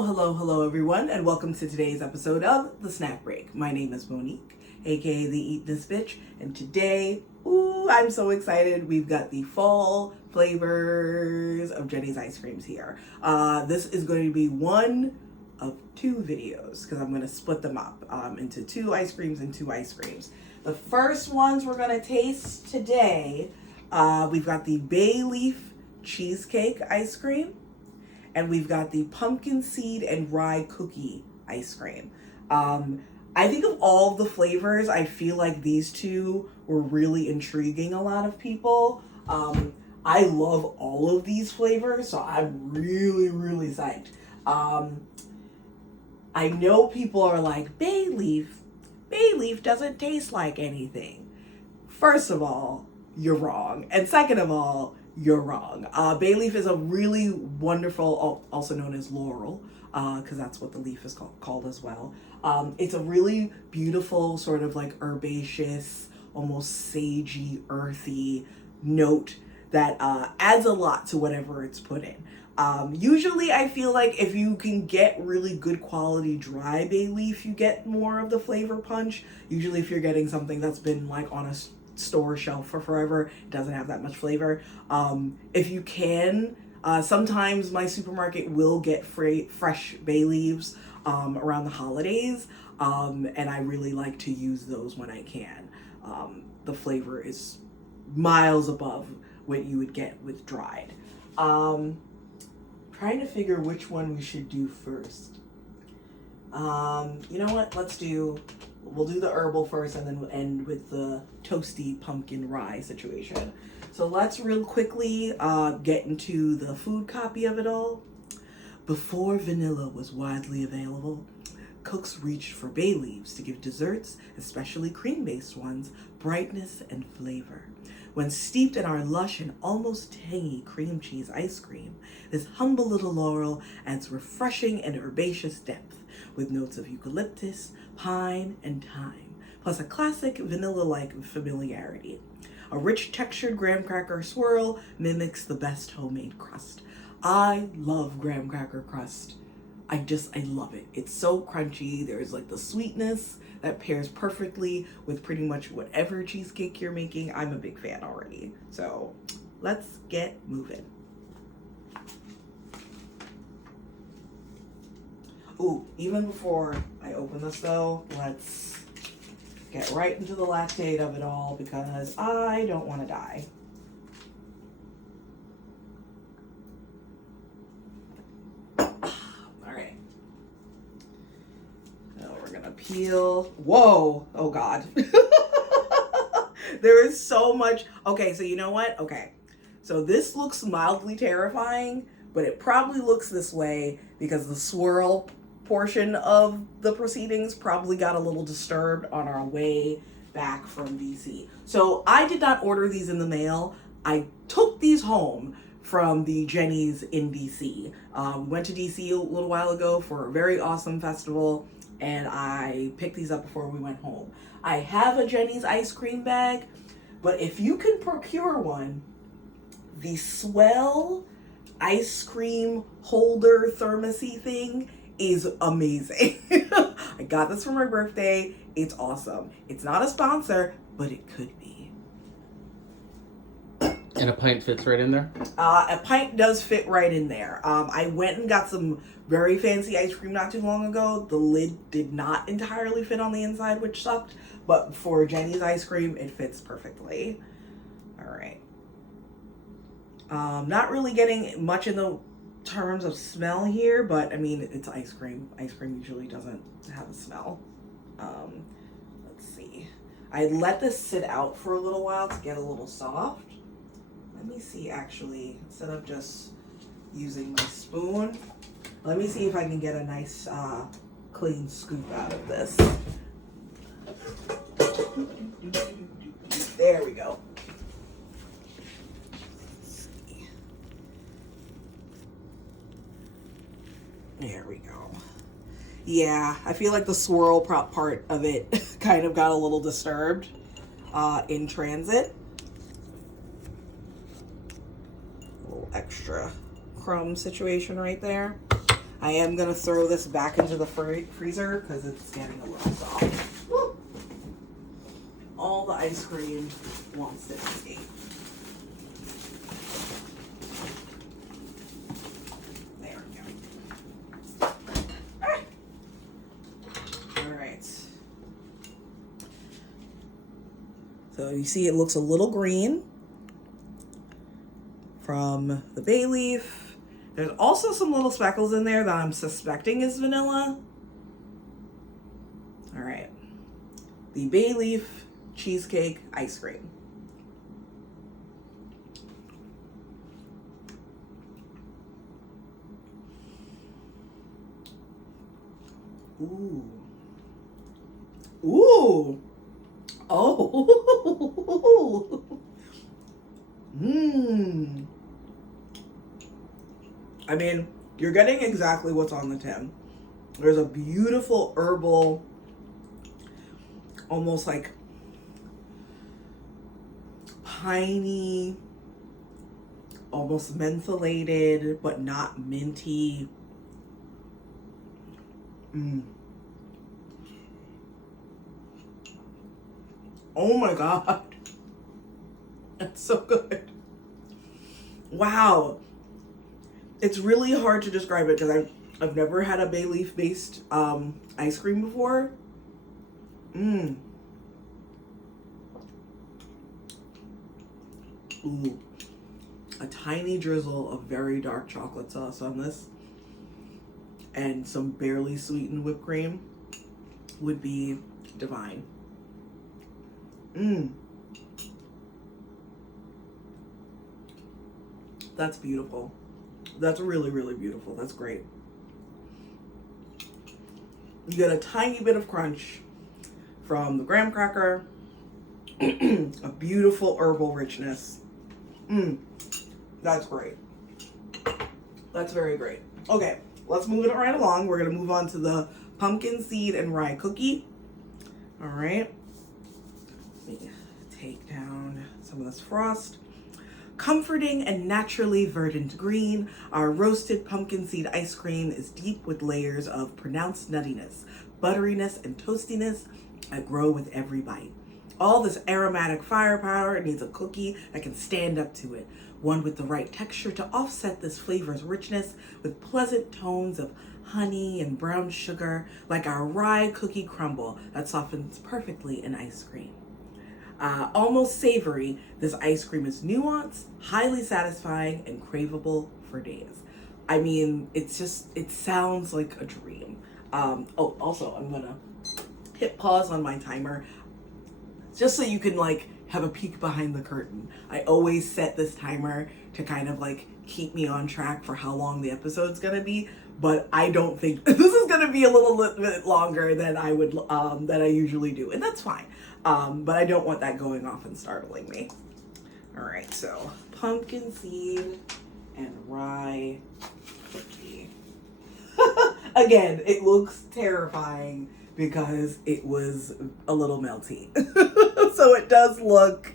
Hello everyone, and welcome to today's episode of The Snack Break. My name is Monique, aka the Eat This Bitch, and today, I'm so excited. We've got the fall flavors of Jeni's ice creams here. This is going to be one of two videos, because I'm going to split them up into two ice creams and two ice creams. The first ones we're going to taste today, we've got the bayleaf cheesecake ice cream, and we've got the pumpkin seed and rye cookie ice cream. I think of all the flavors, I feel like these two were really intriguing a lot of people. I love all of these flavors, so I'm really psyched. I know people are like, Bayleaf doesn't taste like anything. First of all, you're wrong. And second of all, you're wrong. Bayleaf is a really wonderful, also known as laurel, because that's what the leaf is called as well. It's a really beautiful sort of like herbaceous, almost sagey, earthy note that adds a lot to whatever it's put in. Usually I feel like if you can get really good quality dry bay leaf, you get more of the flavor punch. Usually if you're getting something that's been like on a store shelf for forever, it doesn't have that much flavor. If you can, sometimes my supermarket will get fresh bay leaves around the holidays, and I really like to use those when I can. The flavor is miles above what you would get with dried. Trying to figure which one we should do first. You know what? We'll do the herbal first, and then we'll end with the toasty pumpkin rye situation. So let's real quickly get into the food copy of it all. Before vanilla was widely available, cooks reached for bay leaves to give desserts, especially cream-based ones, brightness and flavor. When steeped in our lush and almost tangy cream cheese ice cream, this humble little laurel adds refreshing and herbaceous depth with notes of eucalyptus, pine, and thyme, plus a classic vanilla-like familiarity. A rich textured graham cracker swirl mimics the best homemade crust. I love graham cracker crust. I love it. It's so crunchy. There's like the sweetness that pairs perfectly with pretty much whatever cheesecake you're making. I'm a big fan already. So let's get moving. Ooh, even before I open this though, let's get right into the lactate of it all because I don't want to die. Alright. Now we're gonna peel. Whoa! Oh god. There is so much. Okay, so you know what? Okay. So this looks mildly terrifying, but it probably looks this way because the swirl portion of the proceedings probably got a little disturbed on our way back from DC. So I did not order these in the mail. I took these home from the Jeni's in DC. We went to DC a little while ago for a very awesome festival, and I picked these up before we went home. I have a Jeni's ice cream bag, but if you can procure one, the Swell ice cream holder thermosy thing is amazing. I got this for my birthday. It's awesome. It's not a sponsor, but it could be. And a pint fits right in there? A pint does fit right in there. I went and got some very fancy ice cream not too long ago. The lid did not entirely fit on the inside, which sucked. But for Jeni's ice cream, it fits perfectly. All right. Not really getting much in the terms of smell here, but I mean, it's ice cream. Ice cream usually doesn't have a smell. Let's see. I let this sit out for a little while to get a little soft. Let me see, actually, instead of just using my spoon, let me see if I can get a nice clean scoop out of this. There we go. There we go. Yeah, I feel like the swirl prop part of it kind of got a little disturbed in transit. A little extra crumb situation right there. I am going to throw this back into the freezer because it's getting a little soft. Woo! All the ice cream wants to escape. There we go. All right. So you see it looks a little green from the bay leaf. There's also some little speckles in there that I'm suspecting is vanilla. All right. The bayleaf cheesecake ice cream. Ooh. Ooh. Oh. Mmm. I mean, you're getting exactly what's on the tin. There's a beautiful herbal, almost like piney, almost mentholated, but not minty. Oh my God. That's so good. Wow. It's really hard to describe it because I've never had a bay leaf based ice cream before. Ooh. A tiny drizzle of very dark chocolate sauce on this and some barely sweetened whipped cream would be divine. That's beautiful. That's really, really beautiful. That's great. You get a tiny bit of crunch from the graham cracker, a beautiful herbal richness. That's great. That's very great. Okay, let's move it right along. We're going to move on to the pumpkin seed and rye cookie. All right. Let me take down some of this frost. Comforting and naturally verdant green, our roasted pumpkin seed ice cream is deep with layers of pronounced nuttiness, butteriness, and toastiness that grow with every bite. All this aromatic firepower needs a cookie that can stand up to it, one with the right texture to offset this flavor's richness with pleasant tones of honey and brown sugar, like our rye cookie crumble that softens perfectly in ice cream. Almost savory, this ice cream is nuanced, highly satisfying, and craveable for days. I mean, it sounds like a dream. Also, I'm gonna hit pause on my timer just so you can like have a peek behind the curtain. I always set this timer to kind of like keep me on track for how long the episode's gonna be, but I don't think this is gonna be a little bit longer than I would than I usually do, and that's fine. But I don't want that going off and startling me. All right, so pumpkin seed and rye cookie. Again, it looks terrifying because it was a little melty. So it does look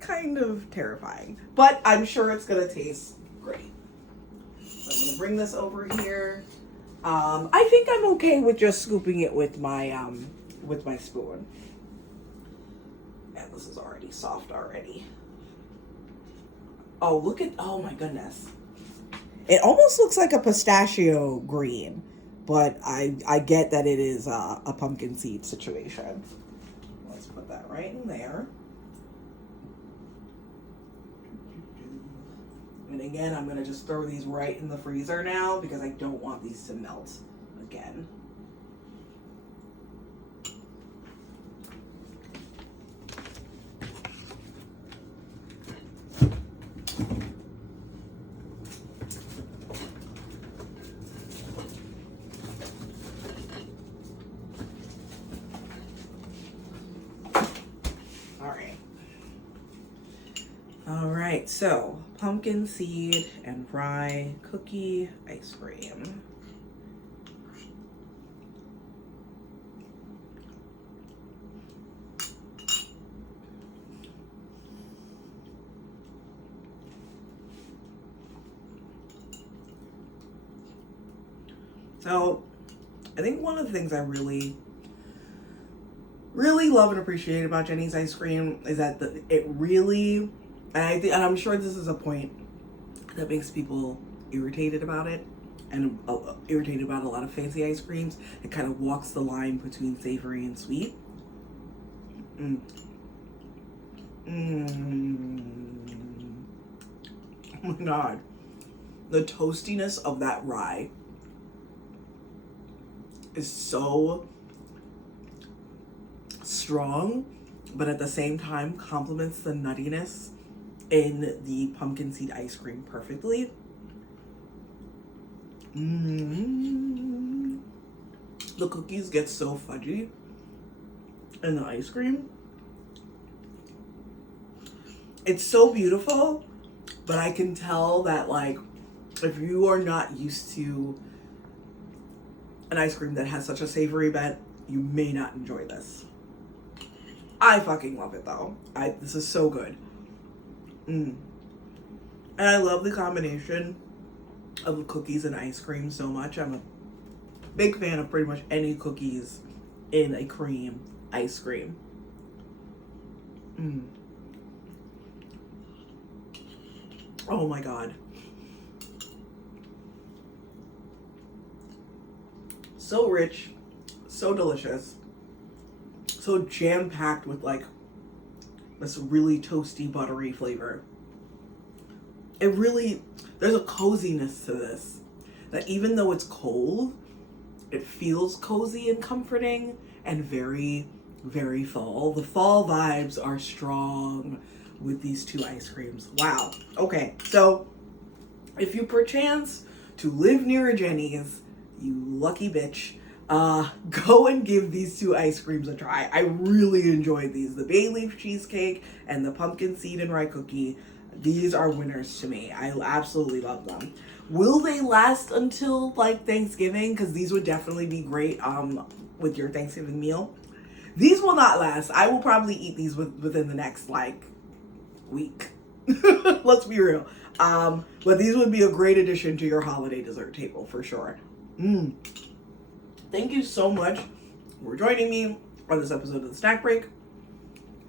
kind of terrifying, but I'm sure it's gonna taste great. So I'm gonna bring this over here. I think I'm okay with just scooping it with my spoon. And this is already soft already. Oh, oh my goodness. It almost looks like a pistachio green, but I get that it is a pumpkin seed situation. Let's put that right in there. And again, I'm gonna just throw these right in the freezer now because I don't want these to melt again. All right, so pumpkin seed and rye cookie ice cream. So I think one of the things I really love and appreciate about Jeni's ice cream is that it really, and I'm sure this is a point that makes people irritated about it, and irritated about a lot of fancy ice creams. It kind of walks the line between savory and sweet. Oh my god. The toastiness of that rye is so strong, but at the same time complements the nuttiness in the pumpkin seed ice cream perfectly. The cookies get so fudgy in the ice cream. It's so beautiful, but I can tell that, like, if you are not used to an ice cream that has such a savory bent, you may not enjoy this. I fucking love it though. This is so good. And I love the combination of cookies and ice cream so much. I'm a big fan of pretty much any cookies in a cream ice cream. Oh my god. So rich, so delicious, so jam-packed with like this really toasty, buttery flavor. There's a coziness to this, that even though it's cold, it feels cozy and comforting and very, very fall. The fall vibes are strong with these two ice creams. Wow. Okay, so if you perchance to live near a Jeni's, you lucky bitch, go and give these two ice creams a try. I really enjoyed these. The bayleaf cheesecake and the pumpkin seed and rye cookie. These are winners to me. I absolutely love them. Will they last until like Thanksgiving? Because these would definitely be great with your Thanksgiving meal. These will not last. I will probably eat these within the next like week. Let's be real. But these would be a great addition to your holiday dessert table for sure. Thank you so much for joining me on this episode of the Snack Break.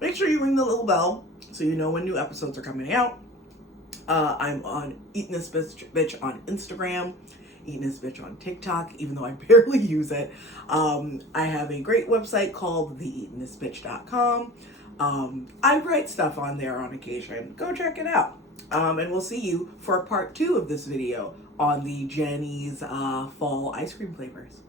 Make sure you ring the little bell so you know when new episodes are coming out. I'm on Eatin' This Bitch on Instagram, Eatin' This Bitch on TikTok, even though I barely use it. I have a great website called theeatinthisbitch.com. I write stuff on there on occasion. Go check it out. And we'll see you for part 2 of this video on the Jeni's fall ice cream flavors.